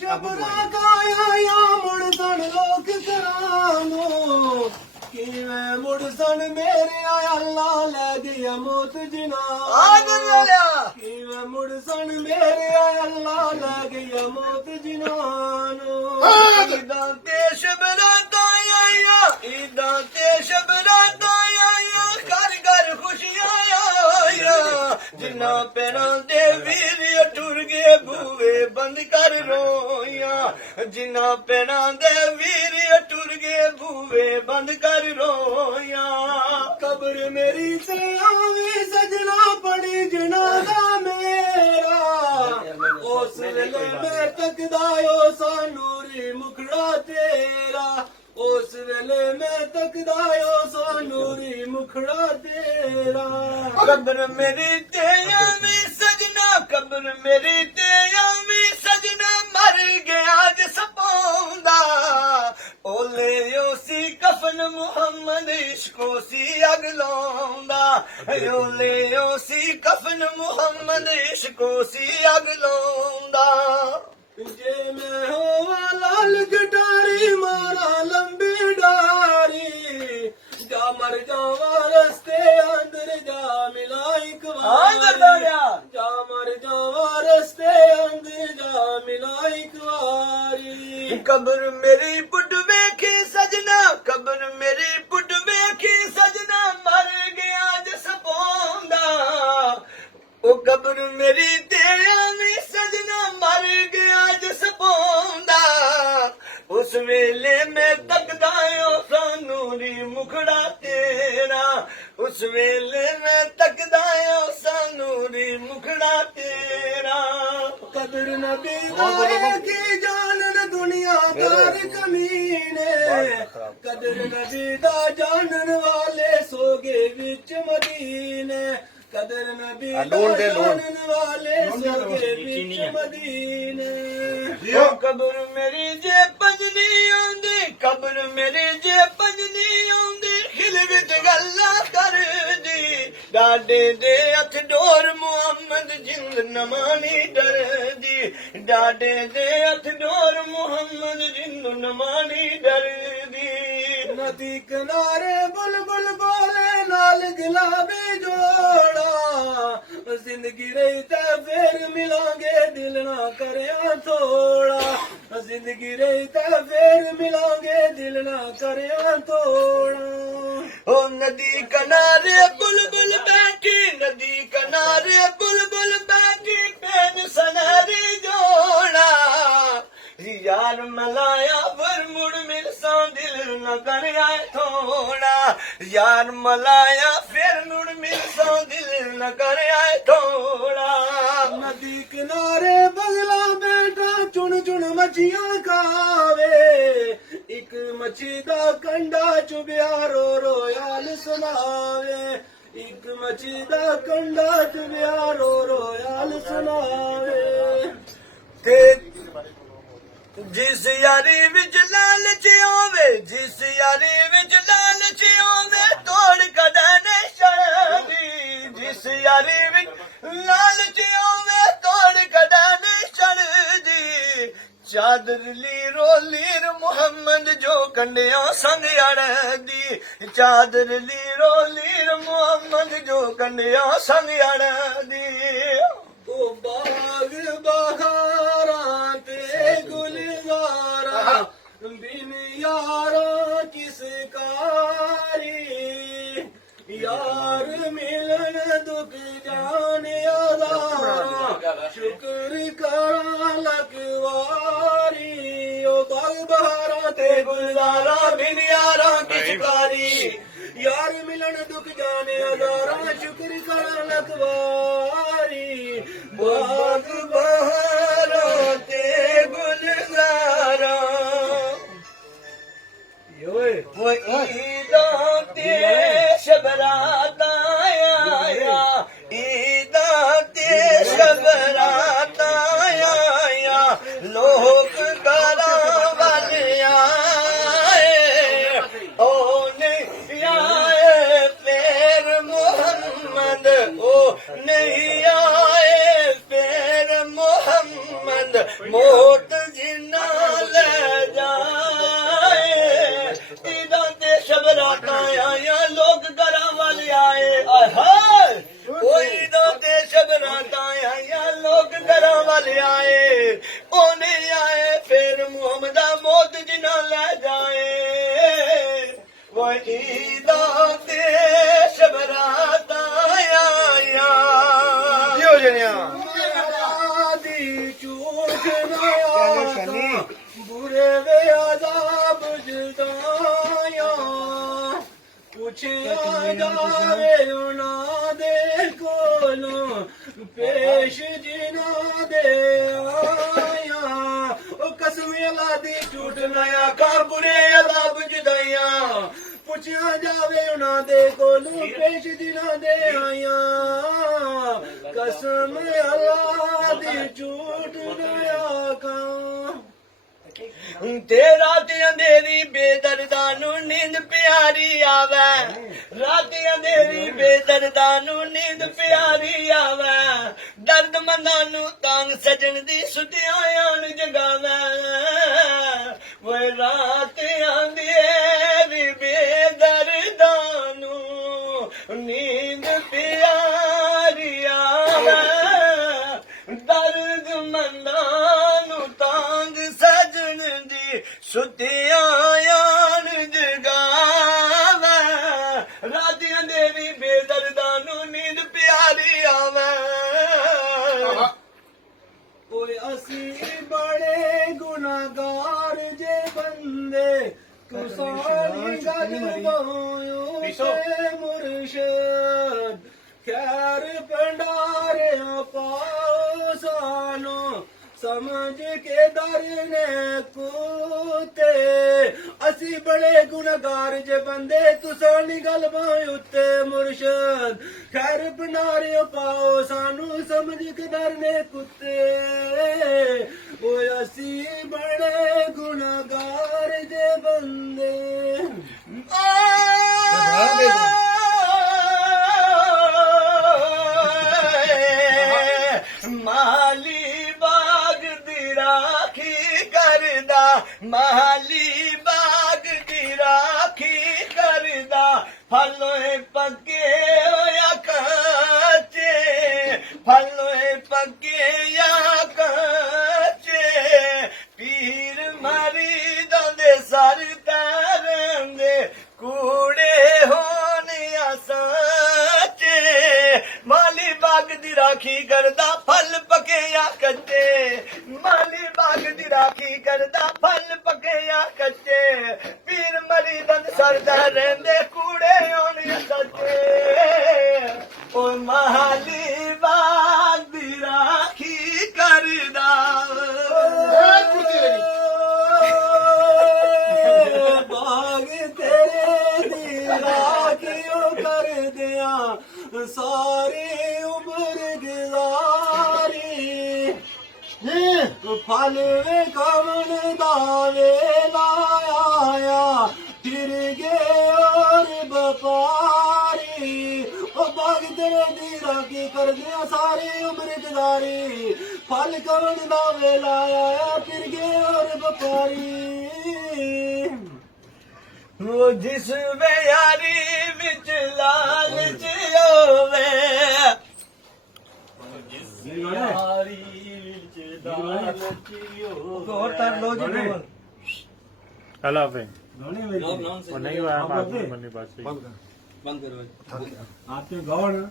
ਸ਼ਬਰਾਂ ਕਾਇਆ ਮੁੜ ਸਣ ਲੋਕ ਕਰਾਂਗੋ ਕਿਵੇਂ ਮੁੜ ਸਣ ਮੇਰੇ ਅੱਲਾ ਲੈ ਗਿਆ ਮੌਤ ਜਿਨਾ ਕਿਵੇਂ ਮੁੜ ਸਣ ਮੇਰੇ ਅੱਲਾ ਲੈ ਗਿਆ ਮੌਤ ਜਿਨਾ ਨੂੰ ਇਦਾਂ ਤੇ ਸ਼ਬਰਾਂ ਕਾਇਆ ਇਦਾਂ ਤੇ ਸ਼ਬਰਾਂ ਕਾਇਆ ਕਰ ਕਰ ਖੁਸ਼ੀਆਂ ਆਇਆ ਜਿਨਾ ਪੈਰਾਂ ਦੇ ਵੀਰ ਟੁਰ ਗਏ ਬੂਵੇ ਬੰਦ ਕਰ ਰੋਈਆਂ ਜਿਨਾ ਪੈਰਾਂ ਦੇ ਵੀਰ ਟੁਰ ਗਏ ਬੂਵੇ ਬੰਦ ਕਰ ਰੋਈਆਂ ਕਬਰ ਮੇਰੀ ਤੇ ਆਵੇ ਸਜਣਾ ਪੜੀ ਜਨਾਜ਼ਾ ਮੇਰਾ ਉਸ ਵੇਲੇ ਮੈਂ ਤੱਕਦਾ ਓ ਸਾਨੂਰੀ ਮੁਖੜਾ ਤੇਰਾ ਉਸ ਵੇਲੇ ਮੈਂ ਤੱਕਦਾ ਓ ਸਾਨੂਰੀ ਮੁਖੜਾ ਤੇਰਾ ਕਬਰ ਮੇਰੀ ਤੇ ਆਵੇ ਸਜਣਾ ਕਬਰ ਮੇਰੀ ਤੇ ਆਵੇ ਸਜਣਾ ਮਰ ਗਿਆ ਜਿਸ ਪਾਉਂਦਾ ਓਲੇ ਉਸੀ ਕਫਨ ਮੁਹੰਮਦ ਇਸ਼ਕੋ ਸੀ ਅਗ ਲਾਉਂਦਾ ਓਲੇ ਉਸੀ ਕਫਨ ਮੁਹੰਮਦ ਇਸ਼ਕੋ ਸੀ ਅਗ ਲਾਉਂਦਾ ਜੇ ਮੈਂ ਹੋਵਾਂ ਲਾਲ ਗਟਾਰੀ ਮਾਰਾ ਲੰਬੀ ਡਾਰੀ ਜਾ ਮਰ ਜਾਵਾਂ ਰਸਤੇ ਅੰਦਰ ਜਾ ਮਿਲਾ ਇੱਕ ਵਾਰ ਜਾ ਮਰ ਜਾਵਾਂ ਰਸਤੇ ਅੰਦਰ ਜਾ ਮਿਲਾ ਇੱਕ ਵਾਰੀ ਕਬਰ ਮੇਰੀ ਪੁੱਟ ਵੇਖੀ ਸਜਣਾ ਕਬਰ ਮੇਰੀ ਪੁੱਟ ਵੇਖੀ ਸਜਣਾ ਮਰ ਗਿਆ ਜਿਸ ਪਾਉਂਦਾ ਉਹ ਕਬਰ ਮੇਰੀ ਤੇ ਆਵੇਂ ਸਜਣਾ ਮਰ ਗਿਆ ਜਿਸ ਪਾਉਂਦਾ ਉਸ ਵੇਲੇ ਮੈਂ ਤੱਕਦਾ ਓ ਸਾਨੂਰੀ ਮੁਖੜਾ ਤੇਰਾ ਉਸ ਵੇਲੇ ਮੈਂ ਤੱਕਦਾ ਓ ਸਾਨੂਰੀ ਮੁਖੜਾ ਤੇਰਾ ਕਦਰ ਨਬੀ ਦਾ ਕੀ ਜਾਣਨ ਦੁਨੀਆਦਾਰ ਕਮੀਨੇ ਕਦਰ ਨਬੀ ਦਾ ਜਾਣਨ ਵਾਲੇ ਸੋਗੇ ਵਿੱਚ ਮਦੀਨੇ ਕਦਰ ਨਬੀ ਦਾ ਜਾਣਨ ਵਾਲੇ ਸੋਗੇ ਵਿੱਚ ਮਦੀਨੇ ਓ ਕਬਰ ਮੇਰੀ ਜੇ ਪੰਜਨੀ ਆਉਂਦੀ ਕਬਰ ਮੇਰੀ ਜੇ ਪੰਜਨੀ ਆਉਂਦੀ ਖਿਲ ਵਿੱਚ ਗੱਲਾਂ ਕਰਦੀ ਡਾਡੇ ਦੇ ਅੱਖ ਡੋਰ ਮੁਹੰਮਦ ਜਿੰਦ ਨਮਾਨੀ ਡਰਦੀ ਡਾਡੇ ਦੇ ਅੱਖ ਡੋਰ ਮੁਹੰਮਦ ਜਿੰਦ ਨਮਾਨੀ ਡਰਦੀ ਨਦੀ ਕਿਨਾਰੇ ਬੁਲਬੁਲ ਬੋਲੇ ਨਾਲ ਗੁਲਾਬੀ ਜੋੜਾ ਜ਼ਿੰਦਗੀ ਰਹੀ ਤਾਂ ਫੇਰ ਮਿਲਾਂਗੇ ਦਿਲ ਨਾ ਕਰਿਆ ਥੋੜਾ ਜ਼ਿੰਦਗੀ ਰਹੀ ਤਾਂ ਫੇਰ ਮਿਲਾਂਗੇ ਦਿਲ ਨਾ ਕਰਿਆ ਥੋੜਾ ਓ ਨਦੀ ਕਿਨਾਰੇ ਬੁਲਬੁਲ ਬੈਠੀ ਨਦੀ ਕਿਨਾਰੇ ਬੁਲਬੁਲ ਬੈਠੀ ਪੈਨ ਸਨਾਰੀ ਜੋੜਾ ਯਾਰ ਮਲਾਇਆ ਵਰ ਮੁੜ ਮਿਲਸਾਂ ਦਿਲ ਨਾ ਕਰਿਆ ਥੋੜਾ ਯਾਰ ਮਲਾਇਆ ਫਿਰ ਮੁੜ ਮਿਲਸਾਂ ਦਿਲ ਨਾ ਕਰਿਆ ਥੋੜਾ ਨਦੀ ਕਿਨਾਰੇ ਬਗਲਾ ਬੈਠਾ ਚੁਣ ਚੁਣ ਮੱਛੀਆਂ ਖਾਵੇ ਇੱਕ ਮੱਛੀ ਦਾ ਕੰਡਾ ਚੁਬਿਆ ਰੋ ਰੋ ਯਾਲ ਸੁਣਾਵੇ ਇੱਕ ਮੱਛੀ ਦਾ ਕੰਡਾ ਚੁਬਿਆ ਰੋ ਰੋ ਯਾਲ ਸੁਣਾਵੇ ਤੇ ਜਿਸ ਯਾਰੀ ਵਿੱਚ ਲਾਲਚ ਆਵੇ ਜਿਸ ਯਾਰੀ ਵਿੱਚ ਲਾਲਚ ਆਵੇ ਤੋੜ ਕਢਣੇ ਸ਼ਰਦੀ ਜਿਸ ਯਾਰੀ ਵਿੱਚ ਲਾਲਚ ਆਵੇ ਤੋੜ ਕਢਣੇ ਸ਼ਰਦੀ ਚਾਦਰ ਲੀਰੋ ਲੀਰ ਮੁਹੰਮਦ ਜੋ ਕੰਡਿਆਂ ਸੰਗ ਅੜਦੀ ਚਾਦਰ ਲੀਰੋ ਲੀਰ ਮੁਹੰਮਦ ਜੋ ਕੰਡਿਆਂ ਸੰਗ ਅੜਦੀ ਉਹ ਬਾਗ ਬਹਾਰਾਂ ਤੇ ਗੁਲਜ਼ਾਰਾਂ ਬਿਨ ਯਾਰਾਂ ਕਿਸ ਕਾਰੀ ਯਾਰ ਮਿਲਣ ਦੁੱਖ ਜਾਣੇ ਆਜ਼ਾਰਾਂ ਸ਼ੁਕਰ ਕਰਾਂ ਲੱਖ ਵਾਰੀ ਉਹ ਬਾਗ ਬਹਾਰਾਂ ਤੇ ਗੁਲਜ਼ਾਰਾਂ ਬਿਨ ਯਾਰਾਂ ਕਿਸ ਕਾਰੀ ਯਾਰ ਮਿਲਣ ਦੁੱਖ ਜਾਣੇ ਆਜ਼ਾਰਾਂ ਸ਼ੁਕਰ ਕਰਾਂ ਲੱਖ ਵਾਰੀ ਬਾਗ ਬਹਾਰਾਂ ਤੇ ਗੁਲਜ਼ਾਰਾਂ ਓਏ ਈਦਾਂ ਤੇ ਸ਼ਬਰਾਤਾਂ ਆਇਆ ਈਦਾਂ ਤੇ ਸ਼ਬਰਾਤਾਂ ਆਇਆ ਲੋਕ ਕਰਾਂ ਵਾਲਿਆ ਓ ਨਹੀਂ ਆਏ ਫੇਰ ਮੁਹੰਮਦ ਓ ਨਹੀਂ ਆਏ ਫੇਰ ਮੁਹੰਮਦ ਮੌਤ ਜਿਨ ਬੁਰੇ ਵੇ ਆਜ਼ਾਬ ਜਦਾਇਆ ਪੁੱਛਿਆ ਜਾਵੇ ਉਹਨਾਂ ਦੇ ਕੋਲੋਂ ਪੇਸ਼ ਜਿਨ੍ਹਾਂ ਦੇ ਆਇਆ ਉਹ ਕਸਮ ਅੱਲਾ ਦੀ ਝੂਠ ਨਾ ਆਖਾਂ ਬੁਰੇ ਆਜ਼ਾਬ ਜਦਾਈਆਂ ਪੁੱਛਿਆ ਜਾਵੇ ਉਹਨਾਂ ਦੇ ਕੋਲੋਂ ਪੇਸ਼ ਜਿਨ੍ਹਾਂ ਦੇ ਆਇਆ ਕਸਮ ਅੱਲਾ ਦੀ ਝੂਠ ਨਾ ਆਖਾਂ ਤੇ ਰਾਤ ਅੰਧੇਰੀ ਬੇਦਰਦਾਂ ਨੂੰ ਨੀਂਦ ਪਿਆਰੀ ਆਵੇ ਰਾਤ ਅੰਧੇਰੀ ਬੇਦਰਦਾਂ ਨੂੰ ਨੀਂਦ ਪਿਆਰੀ ਆਵੇ ਦਰਦਮੰਦਾਂ ਨੂੰ ਤੰਗ ਸਜਣ ਦੀ ਸੁਧਿਆਂ ਨੂੰ ਜਗਾਵੇ ਵੇ ਰਾਤ ਅੰਧੇਰੀ ਬੇਦਰਦਾਂ ਨੂੰ ਨੀਂਦ ਪਿਆਰੀ ਆਵੇ ਦਰਦਮੰਦਾਂ ਨੂੰ ਤੰਗ ਸਜਣ ਦੀ ਸੁਧਿਆਂ ਨੂੰ ਜਗਾਵੇ ਰਾਤ ਅੰਧੇਰੀ ਬੇਦਰਦਾਂ ਨੂੰ ਨੀਂਦ ਪਿਆਰੀ ਆਵੇ ਓਏ ਅਸੀਂ ਬੜੇ ਗੁਨਾਹਗਾਰ ਜੇ ਬੰਦੇ ਤੂੰ ਸਾਡੀ ਗੱਲ ਗਾਇਓ ਤੇ ਮੁਰਸ਼ਦ ਖੈਰ ਭੰਡਾਰਿਆਂ ਪਾਓ ਸਾਨੂੰ ਸਮਝ ਕੇ ਦਰਨੇ ਕੁੱਤੇ ਅਸੀਂ ਬੜੇ ਗੁਨਾਹਗਾਰ ਜੇ ਬੰਦੇ ਤੂੰ ਸਾਡੀ ਗੱਲ ਬਾਏ ਉੱਤੇ ਮੁਰਸ਼ਦ ਖੈਰ ਭੰਡਾਰਿਆਂ ਪਾਓ ਸਾਨੂੰ ਸਮਝ ਕੇ ਦਰਨੇ ਕੁੱਤੇ ਓਏ ਅਸੀਂ ਬੜੇ ਗੁਨਾਹਗਾਰ ਜੇ ਬੰਦੇ ਮਾਲੀ ਬਾਗ ਦੀ ਰਾਖੀ ਕਰਦਾ ਮਾਲੀ ਬਾਗ ਦੀ ਰਾਖੀ ਕਰਦਾ ਫਲੋਏ ਪੱਕੇ ਹੋਇਆ ਕੱਚੇ ਫਲੋਏ ਪੱਕੇ ਆ ਕੱਚੇ ਪੀਰ ਮਰੀਦਾਂ ਦੇ ਸਰ ਤਾਰਨ ਦੇ ਕੂੜੇ ਹੋਣਿਆ ਸੱਚੇ ਮਾਲੀ ਬਾਗ ਦੀ ਰਾਖੀ ਕਰਦਾ ਫਲ ਪਕੇ ਆ ਕੱਚੇ ਮਾਲੀ ਬਾਗ ਦੀ ਰਾਖੀ ਕਰਦਾ ਫਲ ਪਕੇ ਆ ਕੱਚੇ ਪੀਰ ਮਰੀਦਾਂ ਦੇ ਸਰਦਾ ਰਹਿੰਦੇ ਕੂੜੇ ਹੋਣੇ ਸੱਚੇ ਓ ਮਾਲੀ ਬਾਗ ਦੀ ਰਾਖੀ ਕਰਦਾ ਬਾਗ ਤੇਰੇ ਦੀ ਰਾਖੀ ਓ ਕਰਦਿਆਂ ਸਾਰੀ ਉਮਰ ਗੁਜ਼ਾਰੀ ਫਲ ਵੇਖਣ ਦਾ ਵੇਲਾ ਆਇਆ ਫਿਰ ਗਏ ਔਰ ਵਪਾਰੀ ਉਹ ਬਾਗ ਤੇਰੇ ਦੀ ਰਾਖੀ ਕਰਦਿਆਂ ਸਾਰੀ ਉਮਰ ਗੁਜ਼ਾਰੀ ਫਲ ਕਵਣ ਦਾ ਵੇਲਾ ਆਇਆ ਫਿਰ ਗਏ ਔਰ ਵਪਾਰੀ ਉਹ ਜਿਸ ਵਿਆਰੀ ਵਿੱਚ ਲਾਲਚ ਹੋਵੇ ਜਿਸ ਵਿਆਰੀ ਵਿੱਚ ਲਾਲਚ ਹੋਵੇ ਹੋਰ ਕਰ ਲੋ ਜੀ हेलो पे ਗਾਣੇ ਮੇਰੇ नहीं हुआ बात नहीं बनी बात सही ਬੰਦ ਕਰੋ आपके गाँव ना